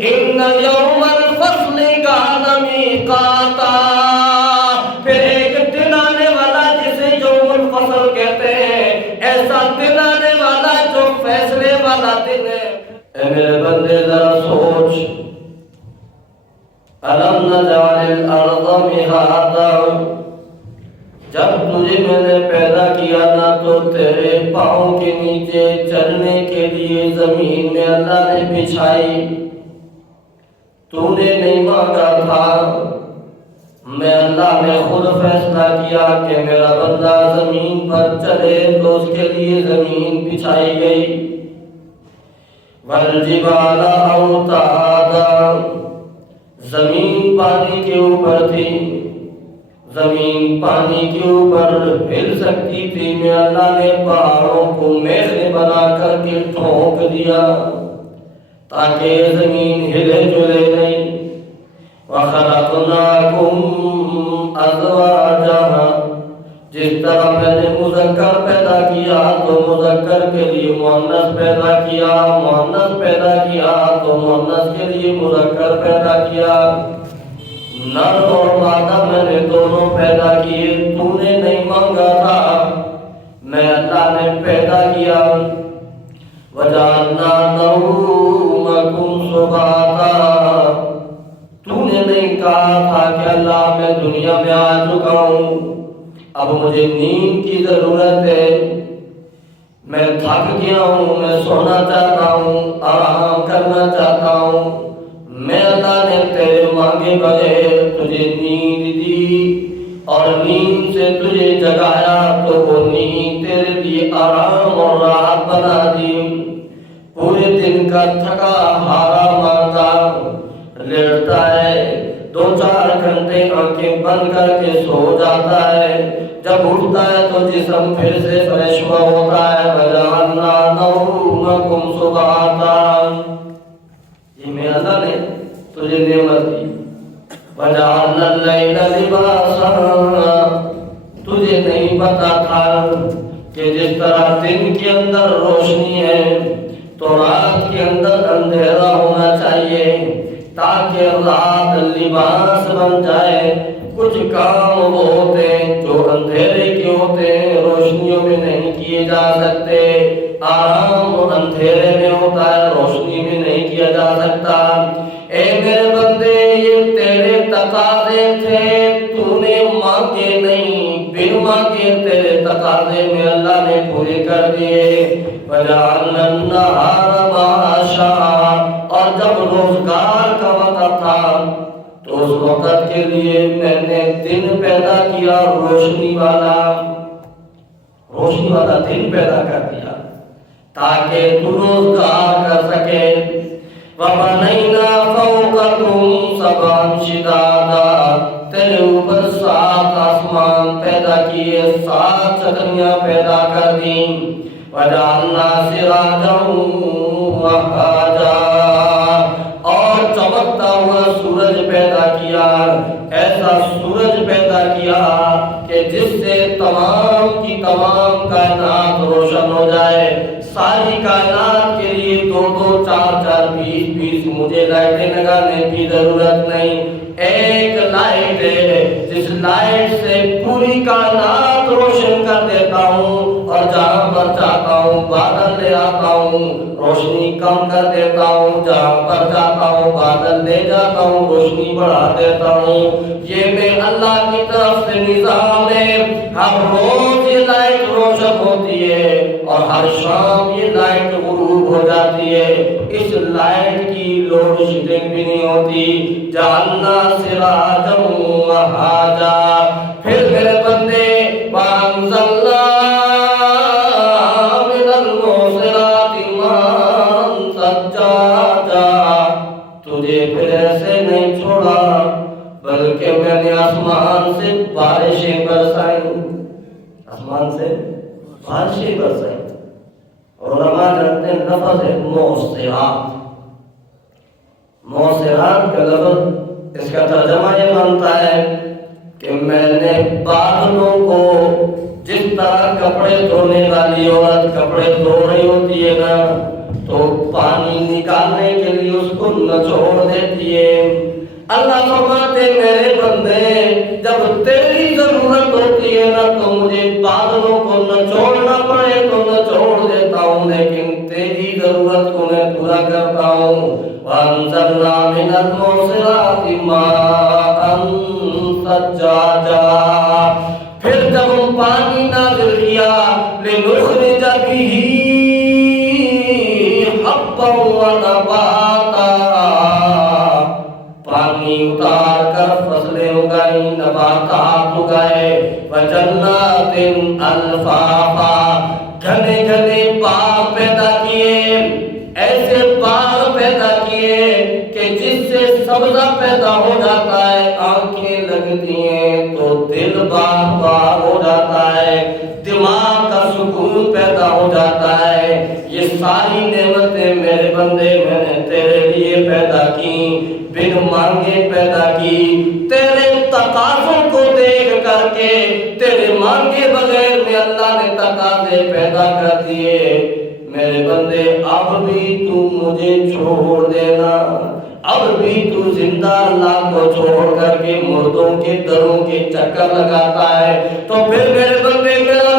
ان یوم الفصل کان میقاتا، پھر ایک دن آنے والا جسے یوم الفصل کہتے ہیں، ایسا دن آنے والا جو فیصلے والا دن ہے۔ اے میرے بندے ذرا سوچ، الم نجعل الارض مہادا، جب تجھے میں نے پیدا کیا نہ تو تیرے پاؤں کے نیچے چلنے کے لیے زمین میں اللہ نے بچھائی، تو نے نہیں مانگا تھا، میں اللہ نے خود فیصلہ کیا کہ میرا بندہ زمین پر چلے تو اس کے لیے زمین بچھائی گئی۔ والجبال اوتادا، زمین پانی کے اوپر تھی، زمین پانی کے اوپر ہل سکتی تھی، میں اللہ نے پہاڑوں کو میخیں بنا کر کے ٹھونک دیا تاکہ زمین ہلے جلے نہیں۔ وَخَلَقْنَاكُمْ أَزْوَاجًا، جس طرح میں نے مذکر پیدا کیا تو مذکر کے لیے مؤنث پیدا کیا، مؤنث پیدا کیا تو مؤنث کے لیے مذکر پیدا کیا، نر اور مادہ میں نے دونوں پیدا کیے، تو نے نہیں مانگا تھا، میں اللہ نے پیدا کیا۔ وَجَعَلْنَا نَوْمَكُمْ سُبَاتًا، تو نے نہیں کہا تھا کہ اللہ میں دنیا میں آ چکا ہوں، اب مجھے نیند کی ضرورت ہے، میں تھک گیا ہوں، میں سونا چاہتا ہوں، آرام کرنا چاہتا ہوں، میں اللہ نے تیرے مانگے بغیر تجھے نیند دی اور نیند سے تجھے جگایا تو وہ نیند تیرے لیے آرام اور راحت بنا دی۔ پورے دن کا تھکا ہارا مانگا لیٹتا ہے، 2-4 گھنٹے آنکھیں بند کر کے سو جاتا ہے، جب اٹھتا ہے تو جسم پھر سے فریش ہوا ہوتا ہے۔ وَجَعَلْنَا نَوْمَكُمْ سُبَاتًا، یہ میں اللہ نے تجھے نعمت دی۔ وَجَعَلْنَا اللَّيْلَ لِبَاسًا، تجھے نہیں پتا تھا کہ جس طرح دن کے اندر روشنی ہے تو رات کے اندر اندھیرا ہونا چاہیے تاکہ رات لباس بن جائے۔ کچھ کام وہ ہوتے ہیں جو اندھیرے کے ہوتے ہیں، روشنیوں میں نہیں کیے جا سکتے، آرام اندھیرے میں ہوتا ہے، روشنی میں نہیں کیا جا سکتا۔ اے میرے بندے، یہ تیرے تقاضے تھے، تو نے مانگے نہیں، بن مانگے تیرے تقاضے میں اللہ نے پورے کر دیے۔ وَجَعَلْنَا النَّهَارَ مَعَاشًا، اور جب روزگار کا وقت تھا تو اس وقت کے لیے میں نے دن پیدا کیا، روشنی والا دن پیدا کر دیا تاکہ تو روزگار کر سکے۔ وَبَنَيْنَا فَوْقَكُمْ سَبْعًا شِدَادًا، تیرے اوپر 7 آسمان پیدا کیے، 7 چکریاں پیدا کر دیں۔ وَجَعَلْنَا سِرَاجًا وَهَّاجًا، اور چمکتا ہوا سورج پیدا کیا، ایسا سورج پیدا کیا کہ جس سے تمام کی تمام کائنات روشن ہو جائے۔ ساری کائنات کے لیے 2-2 4-4 20-20 مجھے لائٹیں لگانے کی ضرورت نہیں، ایک لائٹ ہے جس لائٹ سے پوری کائنات روشن کر دیتا ہوں، اور جہاں پر چاہتا ہوں بادل لے آتا ہوں، روشنی کم کر دیتا ہوں، جہاں پر چاہتا ہوں بادل لے جاتا ہوں، روشنی بڑھا دیتا ہوں۔ یہ میں اللہ کی طرف سے نظام ہے، ہر روز یہ لائٹ روشن ہوتی ہے اور ہر شام یہ لائٹ غروب ہو جاتی ہے، اس لائٹ کی لوڈ شیڈنگ بھی نہیں ہوتی۔ جعلنا سراجا وہاجا، پھر میرے بندے وانزلنا من المعصرات ماء ثجاجا، تجھے پھر ایسے نہیں چھوڑا بلکہ میں نے آسمان سے بارشیں برسائیں، آسمان سے بارشیں برسائیں۔ علماء کہتے ہیں لفظ ہے معصرات، معصرات کا لفظ اس کا ترجمہ یہ بنتا ہے کہ میں نے بادلوں کو، جس طرح کپڑے دھونے والی عورت کپڑے دھو رہی ہوتی ہے نا، تو پانی نکالنے کے لیے اس کو نچوڑ دیتی ہے۔ اللہ فرماتے میرے بندے جب تیری ضرورت ہوتی ہے نا تو مجھے بادلوں کو نچوڑنا پڑے تو نچوڑ دیتا ہوں، لیکن تیری ضرورت کو میں پورا کرتا ہوں۔ وَأَنزَلْنَا مِنَ الْمُعْصِرَاتِ مَاءً ثَجَّاجًا، پھر جب ہم پانی نازل کیا لِنُخْرِجَ بِهِ حَبًّا وَنَبَاتًا، پانی اتار کر فصلیں اگائی، نباتات اگائے، وَجَنَّاتٍ أَلْفَافًا، گھنے گھنے باغ پیدا کیے، ایسے باغ پیدا کیے کہ جس سے سبزہ پیدا ہو جاتا ہے، آنکھیں لگتی ہیں تو دل باغ باغ ہو جاتا ہے، دماغ کا سکون پیدا ہو جاتا ہے۔ یہ ساری نعمتیں میرے بندے میں نے تیرے لیے پیدا کی، بن مانگے پیدا کی، تیرے تقاضوں کو دیکھ کر کے، تیرے مانگے بغیر میں اللہ نے تقاضے پیدا کر دیے۔ میرے بندے اب بھی تو مجھے چھوڑ دینا، اب بھی تو زندہ اللہ کو چھوڑ کر کے مردوں کے دروں کے چکر لگاتا ہے، تو پھر میرے بندے میرا